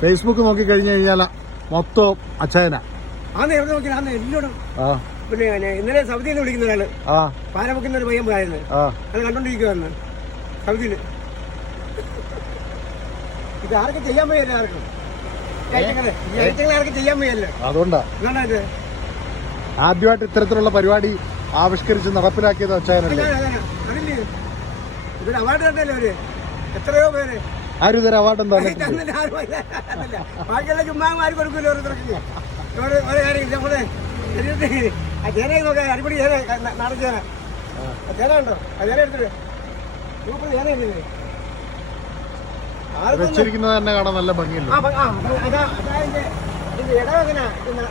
Facebook നോക്കി കഴിഞ്ഞു കഴിഞ്ഞാൽ മൊത്തം അച്ചായന. എവിടെ നോക്കിയാൽ എന്നോടും പിന്നെ ഇന്നലെ സൗദിയിൽ നിന്ന് വിളിക്കുന്ന ഒരാള് പാലമുക്കുന്ന ഒരു പയ്യൻ പോയായിരുന്നു. അത് കണ്ടോണ്ടിരിക്കുവായിരുന്നു സൗദിയില്. ഇത് ആർക്കും ചെയ്യാൻ വയ്യല്ലോ, ആർക്കും ആർക്കും ചെയ്യാൻ വയ്യല്ലോ. അതുകൊണ്ടാ ആദ്യമായിട്ട് ഇത്തരത്തിലുള്ള പരിപാടി ആവിഷ്കരിച്ച് നടപ്പിലാക്കിയത് അച്ചായനല്ലേ. അതില്ലേ ഇതൊരു അവാർഡ് തന്നല്ലേ അവര്, എത്രയോ പേര്. ആരും ഇതൊരു അവാർഡ് എന്താ ബാക്കിയുള്ള ചുമ്മാമാര് കൊടുക്കൂല്ലോ ഓരോരുത്തർക്ക്. ഓരോ കാര്യം നമ്മള് ചേന നോക്കാം, അടിപൊളി ചേന, നാടൻ ചേന. ചേന ഉണ്ടോ? ആ ചേന എടുത്തിട്ട് സൂപ്പർ ചേന ഇല്ലേ വെച്ചിരിക്കുന്നത് തന്നെ കാണാൻ നല്ല ഭംഗിയുണ്ട്.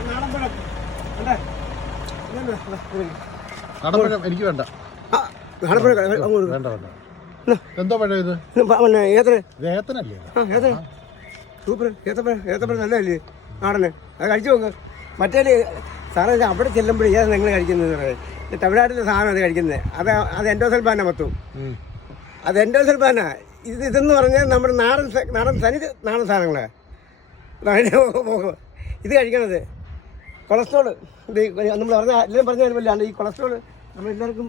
നാടൻപഴം നാടൻപഴം എനിക്ക് വേണ്ട. വേണ്ട വേണ്ട. എന്താ പഴം ഇത്? ഏത്തനല്ലേ? സൂപ്പർ ഏത്തപ്പഴം നല്ലതല്ലേ നാടന്. അത് കഴിച്ചു നോക്ക്. മറ്റേ സാറേ അവിടെ ചെല്ലുമ്പോഴേ ഏതാണ് നിങ്ങൾ കഴിക്കുന്നത് പറയുന്നത്? തമിഴ്നാട്ടിലെ സാധനം അത് കഴിക്കുന്നത്. അത് എൻഡോസൽഫാന മൊത്തം. അത് എൻഡോസൽഫാന. ഇതെന്ന് പറഞ്ഞാൽ നമ്മുടെ നാടൻ സാധനങ്ങളാണ്. ഇത് കഴിക്കണത് കൊളസ്ട്രോൾ. ഇത് നമ്മൾ എല്ലാവരും പറഞ്ഞു തരുമല്ലാണ്ട് ഈ കൊളസ്ട്രോൾ നമ്മളെല്ലാവർക്കും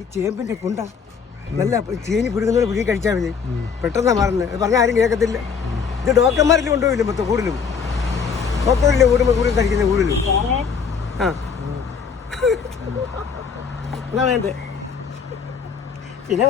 ഈ ചേമ്പിൻ്റെ കുണ്ട നല്ല ചീനി പിടുങ്ങുന്നവരെ പിടിച്ച് കഴിച്ചാൽ മതി, പെട്ടെന്നാണ് മാറുന്നത്. അത് പറഞ്ഞാൽ ആരും കേൾക്കത്തില്ല. ഇത് ഡോക്ടർമാരിലും കൊണ്ടുപോയില്ല മൊത്തം കൂടുതലും. ഡോക്ടറില്ലേ കൂടുതൽ കഴിക്കുന്നത് കൂടുതലും. എന്നാ വേണ്ടേ പിന്നെ